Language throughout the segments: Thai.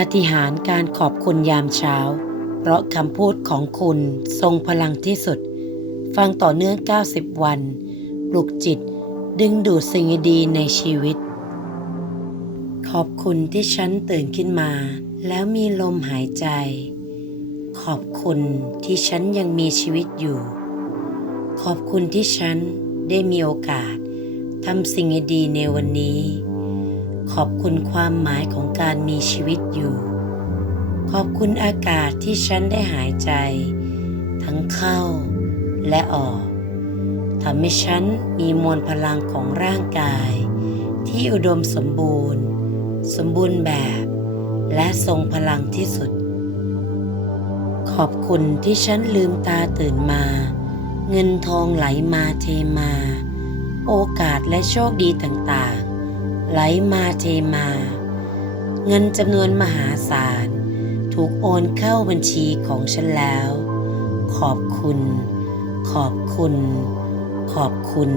ปฏิหารการขอบคุณยามเช้า เพราะคำพูดของคุณทรงพลังที่สุด ฟังต่อเนื่อง 90 วัน ปลุกจิตดึงดูดสิ่งดีในชีวิต ขอบคุณที่ฉันตื่นขึ้นมา แล้วมีลมหายใจ ขอบคุณที่ฉันยังมีชีวิตอยู่ ขอบคุณที่ฉันได้มีโอกาสทำสิ่งดีในวันนี้ ขอบคุณความหมายของการมีชีวิตอยู่ ขอบคุณอากาศที่ฉันได้หายใจ ทั้งเข้าและออกทำให้ฉันมีมวลพลังของร่างกาย ที่อุดมสมบูรณ์ สมบูรณ์แบบ และทรงพลังที่สุด ขอบคุณที่ฉันลืมตาตื่นมา เงินทองไหลมาเทมา โอกาสและโชคดีต่าง ไหลมาเทมา เงินจำนวนมหาศาล ถูกโอนเข้าบัญชีของฉันแล้ว ขอบคุณ ขอบคุณ ขอบคุณ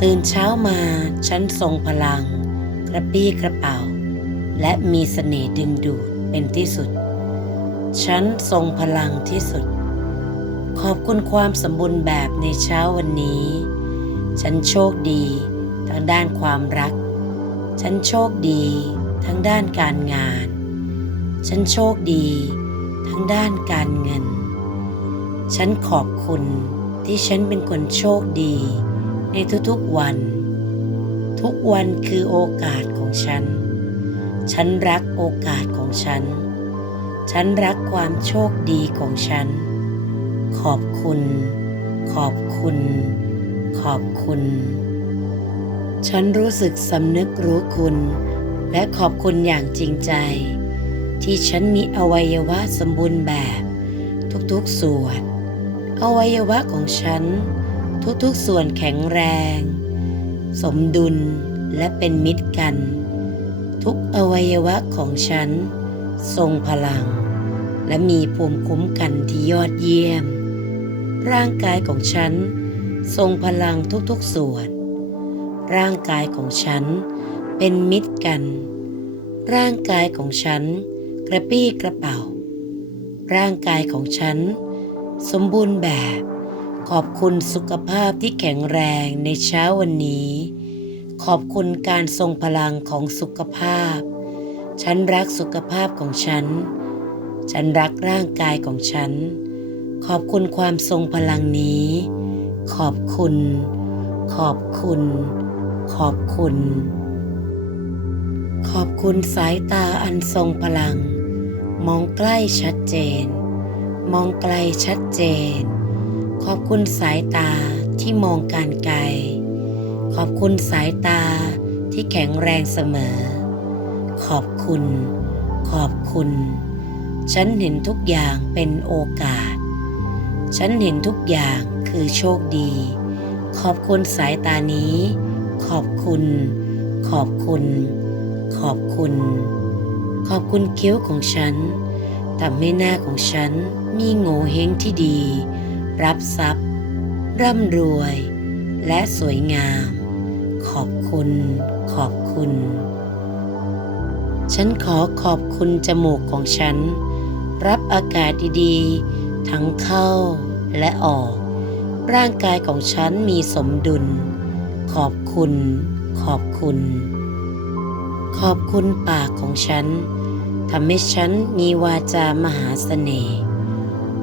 ตื่นเช้ามาฉันทรงพลัง กระปี้กระเป๋า และมีเสน่ห์ดึงดูดเป็นที่สุด ฉันทรงพลังที่สุด ขอบคุณความสมบูรณ์แบบในเช้าวันนี้ ฉันโชคดีทางด้านความรัก ฉันโชคดีทั้งด้านการงาน ฉันโชคดีทั้งด้านการเงิน ฉันขอบคุณที่ฉันเป็นคนโชคดี ในทุกๆวัน ทุกวันคือโอกาสของฉัน ฉันรักโอกาสของฉัน ฉันรักความโชคดีของฉัน ขอบคุณ ขอบคุณ ขอบคุณ ฉันรู้สึกสำนึกรู้คุณ และขอบคุณอย่างจริงใจ ที่ฉันมีอวัยวะสมบูรณ์แบบ ทุกๆส่วน อวัยวะของฉัน ทุกๆส่วนแข็งแรง สมดุลและเป็นมิตรกัน ทุกอวัยวะของฉัน ทรงพลัง และมีภูมิคุ้มกันที่ยอดเยี่ยม ร่างกายของฉัน ทรงพลังทุกๆส่วน ร่างกายของฉัน เป็นมิตรกัน ร่างกายของฉัน กระปี้กระเป๋า ร่างกายของฉัน สมบูรณ์แบบ ขอบคุณสุขภาพที่แข็งแรงในเช้าวันนี้ ขอบคุณการทรงพลังของสุขภาพ ฉันรักสุขภาพของฉัน ฉันรักร่างกายของฉัน ขอบคุณความทรงพลังนี้ ขอบคุณขอบคุณ ขอบคุณ ขอบคุณสายตาอันทรงพลัง มองใกล้ชัดเจน มองไกลชัดเจน ขอบคุณสายตาที่มองการไกล ขอบคุณสายตาที่แข็งแรงเสมอ ขอบคุณ ขอบคุณ ฉันเห็นทุกอย่างเป็นโอกาส ฉันเห็นทุกอย่างคือโชคดี ขอบคุณสายตานี้ ขอบคุณ ขอบคุณ ขอบคุณ ขอบคุณเคิ้ยวของฉันทำให้หน้าของฉันมีโง่เฮงที่ดี รับทรัพย์ ร่ำรวย และสวยงาม ขอบคุณ ขอบคุณ ฉันขอขอบคุณจมูกของฉัน รับอากาศดีๆ ทั้งเข้าและออก ร่างกายของฉันมีสมดุล ขอบคุณ ขอบคุณ ขอบคุณปากของฉันทำให้ฉันมีวาจามหาเสน่ห์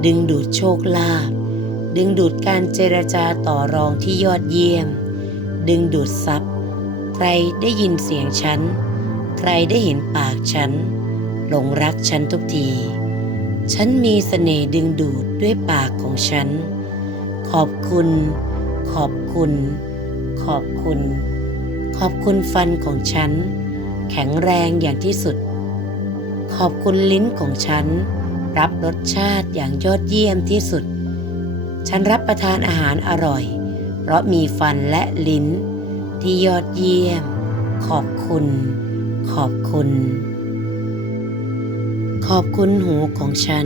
ดึงดูดโชคลาภดึงดูดการเจรจาต่อรองที่ยอดเยี่ยม ดึงดูดทรัพย์ ใครได้ยินเสียงฉัน ใครได้เห็นปากฉัน หลงรักฉันทุกที ฉันมีเสน่ห์ดึงดูดด้วยปากของฉัน ขอบคุณ ขอบคุณ ขอบคุณ ขอบคุณฟันของฉัน แข็งแรงอย่างที่สุด ขอบคุณลิ้นของฉัน รับรสชาติอย่างยอดเยี่ยมที่สุด ฉันรับประทานอาหารอร่อย เพราะมีฟันและลิ้น ที่ยอดเยี่ยม ขอบคุณ ขอบคุณ ขอบคุณหูของฉัน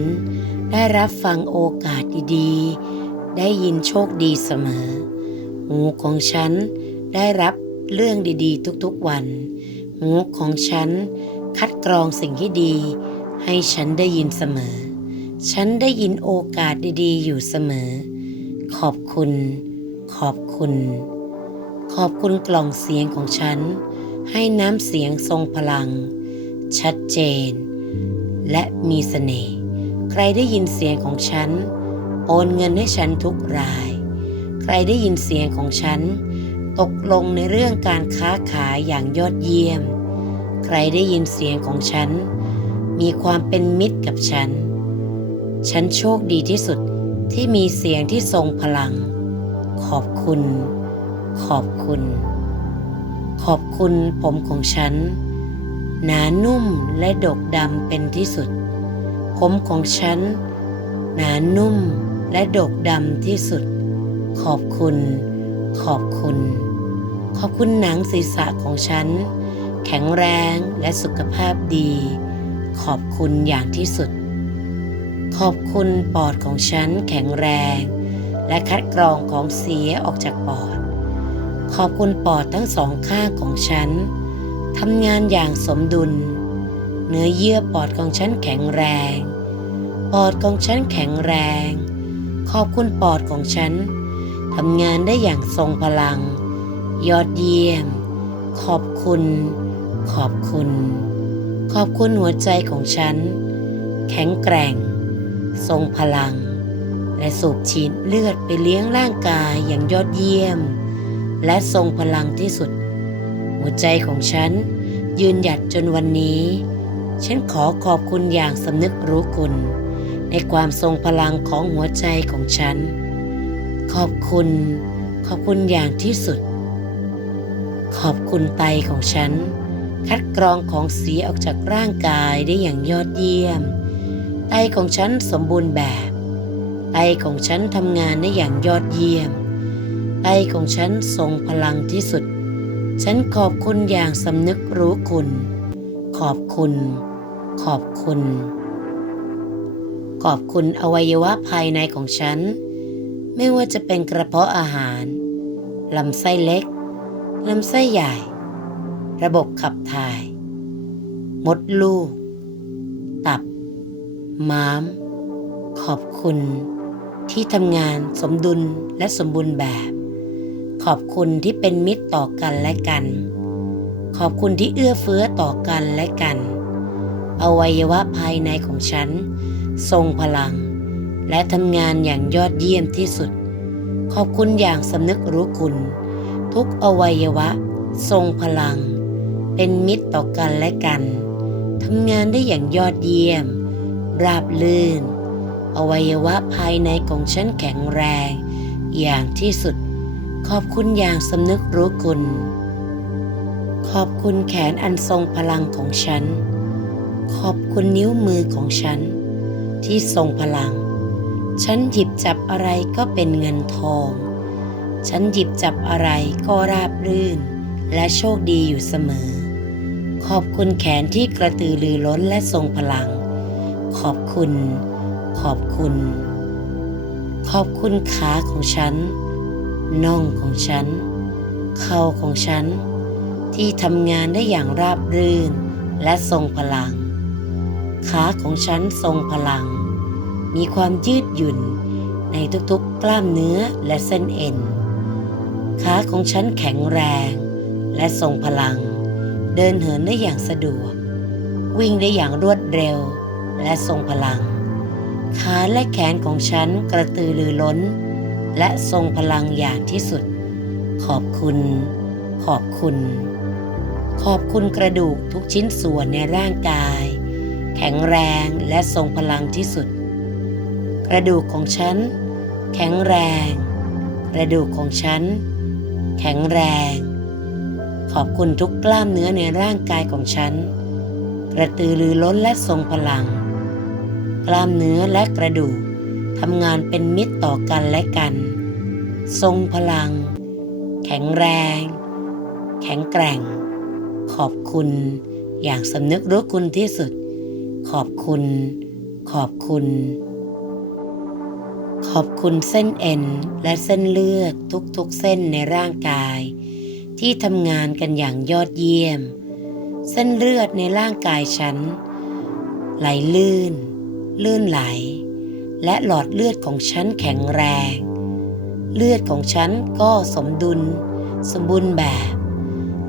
ได้รับฟังโอกาสดีๆ ได้ยินโชคดีเสมอ หูของฉันได้รับเรื่องดีๆ ทุกๆวัน หูของฉันคัดกรองสิ่งที่ดี ให้ฉันได้ยินเสมอ ฉันได้ยินโอกาสดีๆ อยู่เสมอ ขอบคุณ ขอบคุณ ขอบคุณกล่องเสียงของฉัน ให้น้ำเสียงทรงพลัง ชัดเจน และมีเสน่ห์ ใครได้ยินเสียงของฉัน โอนเงินให้ฉันทุกราย ใครได้ยินเสียงของฉัน ตกลงในเรื่องการค้าขายอย่างยอดเยี่ยม ใครได้ยินเสียงของฉัน มีความเป็นมิตรกับฉัน ฉันโชคดีที่สุดที่มีเสียงที่ทรงพลัง ขอบคุณ ขอบคุณ ขอบคุณผมของฉัน หนานุ่มและดกดำเป็นที่สุด ผมของฉัน หนานุ่มและดกดำที่สุด ขอบคุณ ขอบคุณ ขอบคุณหนังศีรษะของฉัน แข็งแรงและสุขภาพดี ขอบคุณอย่างที่สุด ขอบคุณปอดของฉันแข็งแรง และคัดกรองของเสียออกจากปอด ขอบคุณปอดทั้งสองข้างของฉันทำงานอย่างสมดุล เนื้อเยื่อปอดของฉันแข็งแรง ปอดของฉันแข็งแรง ขอบคุณปอดของฉัน ทำงานได้อย่างทรงพลัง ยอดเยี่ยม ขอบคุณ ขอบคุณ ขอบคุณหัวใจของฉัน แข็งแกร่ง ทรงพลัง และสูบฉีดเลือดไปเลี้ยงร่างกายอย่างยอดเยี่ยม และทรงพลังที่สุด หัวใจของฉัน ยืนหยัดจนวันนี้ ฉันขอขอบคุณอย่างสำนึกรู้คุณ ในความทรงพลังของหัวใจของฉัน ขอบคุณ ขอบคุณอย่างที่สุด ขอบคุณไตของฉัน คัดกรองของเสียออกจากร่างกายได้อย่างยอดเยี่ยม ไตของฉันสมบูรณ์แบบ ไตของฉันทำงานได้อย่างยอดเยี่ยม ไตของฉันทรงพลังที่สุด ฉันขอบคุณอย่างสำนึกรู้คุณ ขอบคุณ ขอบคุณ ขอบคุณอวัยวะภายในของฉัน ไม่ว่าจะเป็นกระเพาะอาหาร ลำไส้เล็ก ลำไส้ใหญ่ ระบบขับถ่าย มดลูก ตับ ม้าม ขอบคุณ ที่ทำงานสมดุลและสมบูรณ์แบบ ขอบคุณที่เป็นมิตรต่อกันและกัน ขอบคุณที่เอื้อเฟื้อต่อกันและกัน อวัยวะภายในของฉัน ทรงพลัง และทำงานอย่างยอดเยี่ยมที่สุด ขอบคุณอย่างสำนึกรู้คุณ ทุกอวัยวะ ทรงพลัง เป็นมิตรต่อกันและกันทำงานได้อย่างยอดเยี่ยม ราบลื่น อวัยวะภายในของฉันแข็งแรง อย่างที่สุด ขอบคุณอย่างสำนึกรู้คุณ ขอบคุณแขนอันทรงพลังของฉัน ขอบคุณนิ้วมือของฉัน ที่ทรงพลัง ฉันหยิบจับอะไรก็เป็นเงินทอง ฉันหยิบจับอะไรก็ราบรื่น และโชคดีอยู่เสมอ ขอบคุณแขนที่กระตือรือร้นและทรงพลัง ขอบคุณ ขอบคุณ ขอบคุณขาของฉัน น่องของฉัน เข่าของฉัน ที่ทำงานได้อย่างราบรื่น และทรงพลัง ขาของฉันทรงพลัง มีความยืดหยุ่น ในทุกๆกล้ามเนื้อและเส้นเอ็น ขาของฉันแข็งแรง และทรงพลัง เดินเหินได้อย่างสะดวก วิ่งได้อย่างรวดเร็ว และทรงพลัง ขาและแขนของฉันกระตือรือร้น และทรงพลังอย่างที่สุด ขอบคุณ ขอบคุณ ขอบคุณกระดูกทุกชิ้นส่วนในร่างกาย แข็งแรงและทรงพลังที่สุด กระดูกของฉัน แข็งแรง กระดูกของฉัน แข็งแรง ขอบคุณทุกกล้ามเนื้อในร่างกายของฉัน กระตือรือร้นและทรงพลัง กล้ามเนื้อและกระดูกทำงานเป็นมิตรต่อกันและกัน ทรงพลัง แข็งแรง แข็งแกร่ง ขอบคุณอย่างสำนึกรู้คุณที่สุด ขอบคุณ ขอบคุณ ขอบคุณเส้นเอ็นและเส้นเลือดทุกๆเส้นในร่างกาย ที่ทำงานกันอย่างยอดเยี่ยม เส้นเลือดในร่างกายฉัน ไหลลื่น ลื่นไหล และหลอดเลือดของฉันแข็งแรง เลือดของฉันก็สมดุล สมบูรณ์แบบ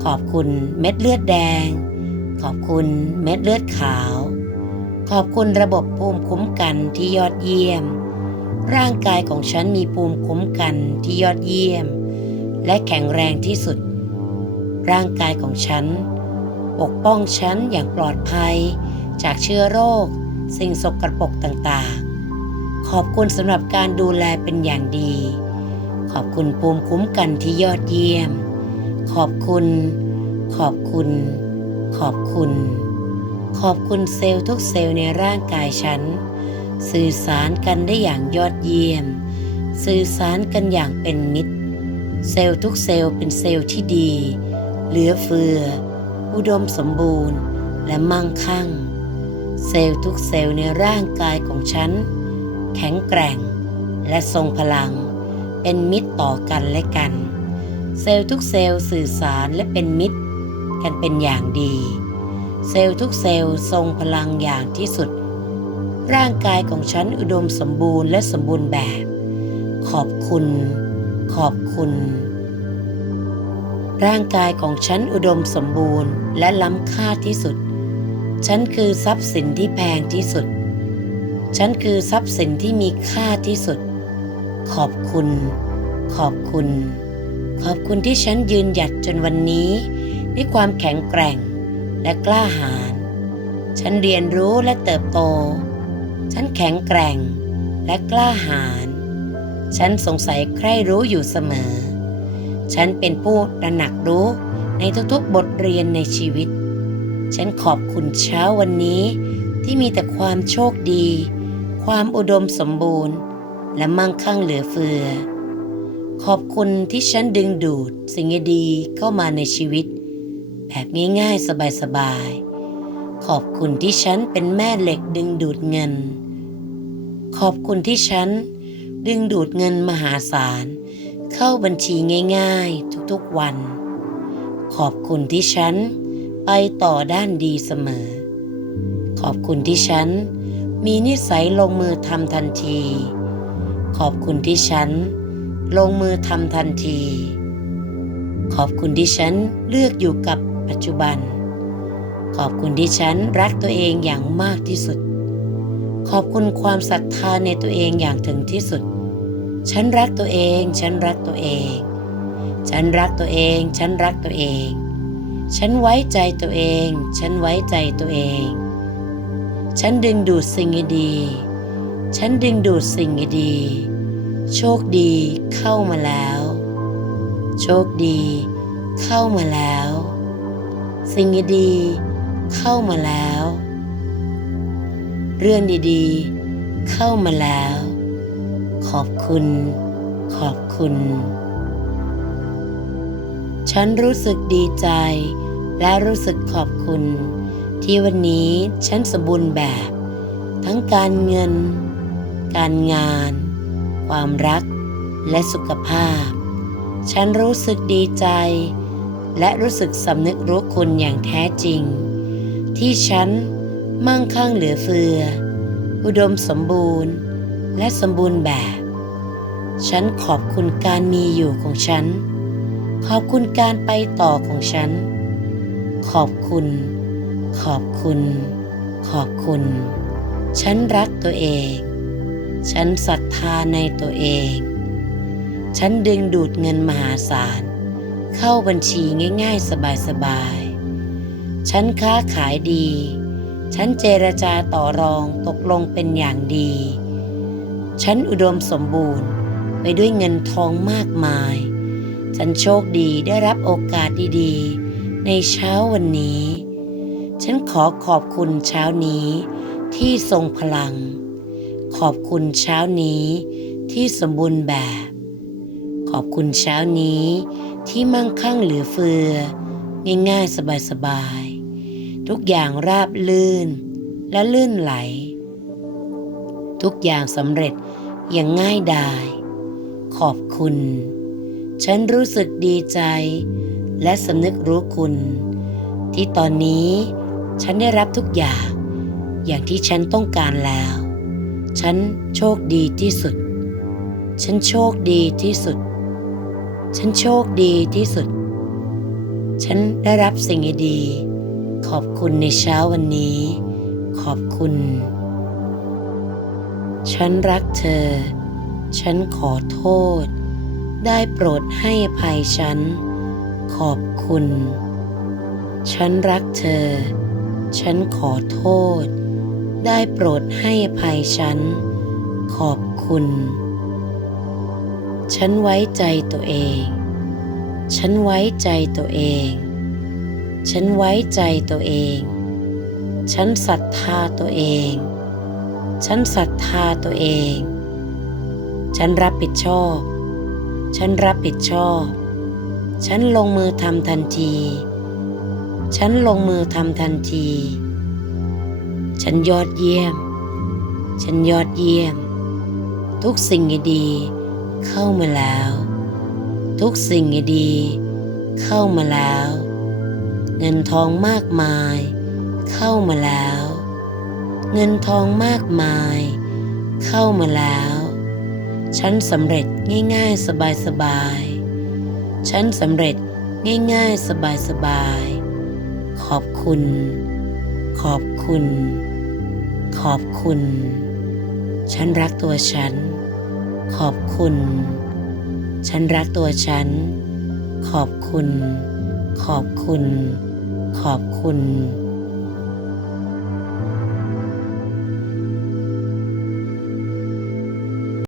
ขอบคุณเม็ดเลือดแดง ขอบคุณเม็ดเลือดขาว ขอบคุณระบบภูมิคุ้มกันที่ยอดเยี่ยม ร่างกายของฉันมีภูมิคุ้มกันที่ยอดเยี่ยม และแข็งแรงที่สุด ร่างกายของฉัน ปกป้องฉันอย่างปลอดภัย จากเชื้อโรค สิ่งสกรปรกต่างๆ ขอบคุณสำหรับการดูแลเป็นอย่างดี ขอบคุณภูมิคุ้มกันที่ยอดเยี่ยม ขอบคุณ ขอบคุณ ขอบคุณ ขอบคุณเซลล์ทุกเซลล์ในร่างกายฉัน สื่อสารกันได้อย่างยอดเยี่ยม สื่อสารกันอย่างเป็นมิตร เซลล์ทุกเซลล์เป็นเซลล์ที่ดี เหลือเฟือ อุดมสมบูรณ์ และมั่งคั่ง เซลล์ทุกเซลล์ในร่างกายของฉัน แข็งแกร่ง และทรงพลัง เป็นมิตรต่อกันและกัน เซลล์ทุกเซลล์สื่อสารและเป็นมิตร กันเป็นอย่างดี เซลล์ทุกเซลล์ทรงพลังอย่างที่สุด ร่างกายของฉันอุดมสมบูรณ์และสมบูรณ์แบบ ขอบคุณ ขอบคุณ ร่างกายของฉันอุดมสมบูรณ์และล้ำค่าที่สุด ฉันคือทรัพย์สินที่แพงที่สุด ฉันคือทรัพย์สินที่มีค่าที่สุด ขอบคุณ ขอบคุณ ขอบคุณที่ฉันยืนหยัดจนวันนี้ด้วยความแข็งแกร่งและกล้าหาญ ฉันเรียนรู้และเติบโต ฉันแข็งแกร่งและกล้าหาญ ฉันสงสัยใครรู้อยู่เสมอ ฉันเป็นผู้ตระหนักรู้ในทุกๆบทเรียนในชีวิต ฉันขอบคุณเช้าวันนี้ที่มีแต่ความโชคดี ความอุดมสมบูรณ์ และมั่งคั่งเหลือเฟือ ขอบคุณที่ฉันดึงดูดสิ่งดีเข้ามาในชีวิต แบบง่ายๆสบายๆขอบคุณที่ฉันเป็นแม่เหล็กดึงดูดเงิน ขอบคุณที่ฉัน ดึงดูดเงินมหาศาล เข้าบัญชีง่าย ๆ ทุกๆวัน ขอบคุณที่ฉัน ไปต่อด้านดีเสมอ ขอบคุณที่ฉัน มีนิสัยลงมือทำทันที ขอบคุณที่ฉัน ลงมือทำทันที ขอบคุณที่ฉันเลือกอยู่กับปัจจุบัน ขอบคุณที่ฉันรักตัวเองอย่างมากที่สุด ขอบคุณความศรัทธาในตัวเองอย่างถึงที่สุด ฉันรักตัวเอง ฉันรักตัวเอง ฉันรักตัวเอง ฉันรักตัวเอง ฉันไว้ใจตัวเอง ฉันไว้ใจตัวเอง ฉันดึงดูดสิ่งดี ฉันดึงดูดสิ่งดี โชคดีเข้ามาแล้ว โชคดีเข้ามาแล้ว สิ่งดีเข้ามาแล้ว เรื่องดีๆ เข้ามาแล้ว ขอบคุณ ขอบคุณ ฉันรู้สึกดีใจและรู้สึกขอบคุณ ที่วันนี้ฉันสมบูรณ์แบบ ทั้งการเงิน การงาน ความรักและสุขภาพ ฉันรู้สึกดีใจ และรู้สึกสำนึกรู้คุณอย่างแท้จริง ที่ฉัน มั่งคั่งเหลือเฟือ อุดมสมบูรณ์ และสมบูรณ์แบบ ฉันขอบคุณการมีอยู่ของฉัน ขอบคุณการไปต่อของฉัน ขอบคุณ ขอบคุณ ขอบคุณ ฉันรักตัวเอง ฉันศรัทธาในตัวเอง ฉันดึงดูดเงินมหาศาล เข้าบัญชีง่าย ๆ สบายๆ ฉันค้าขายดี ฉันเจรจาต่อรองตกลงเป็นอย่างดี ฉันอุดมสมบูรณ์ไปด้วยเงินทองมากมาย ฉันโชคดีได้รับโอกาสดีๆ ในเช้าวันนี้ ฉันขอขอบคุณเช้านี้ที่ทรงพลัง ขอบคุณเช้านี้ที่สมบูรณ์แบบ ขอบคุณเช้านี้ที่มั่งคั่งเหลือเฟือ ง่ายๆสบายๆ ทุกอย่างราบลื่นและลื่นไหล ทุกอย่างสำเร็จอย่างง่ายดาย ขอบคุณ ฉันรู้สึกดีใจ และสำนึกรู้คุณ ที่ตอนนี้ฉันได้รับทุกอย่าง อย่างที่ฉันต้องการแล้ว ฉันโชคดีที่สุด ฉันโชคดีที่สุด ฉันโชคดีที่สุด ฉันได้รับสิ่งดีๆ ขอบคุณในเช้าวันนี้ ขอบคุณ ฉันรักเธอ ฉันขอโทษ ได้โปรดให้อภัยฉัน ขอบคุณ ฉันรักเธอ ฉันขอโทษ ได้โปรดให้อภัยฉัน ขอบคุณ ฉันไว้ใจตัวเอง ฉันไว้ใจตัวเอง ฉันไว้ใจตัวเอง ฉันศรัทธาตัวเอง ฉันศรัทธาตัวเอง ฉันรับผิดชอบ ฉันรับผิดชอบ ฉันลงมือทำทันที ฉันลงมือทำทันที ฉันยอดเยี่ยม ฉันยอดเยี่ยม ทุกสิ่งดีเข้ามาแล้ว ทุกสิ่งดีเข้ามาแล้ว เงินทองมากมาย เข้ามาแล้ว เงินทองมากมาย เข้ามาแล้ว ฉันสำเร็จง่ายๆสบายๆฉันสำเร็จง่ายๆสบายๆขอบคุณ ขอบคุณ ขอบคุณ ฉันรักตัวฉัน ขอบคุณ ฉันรักตัวฉัน ขอบคุณ ขอบคุณ ขอบคุณ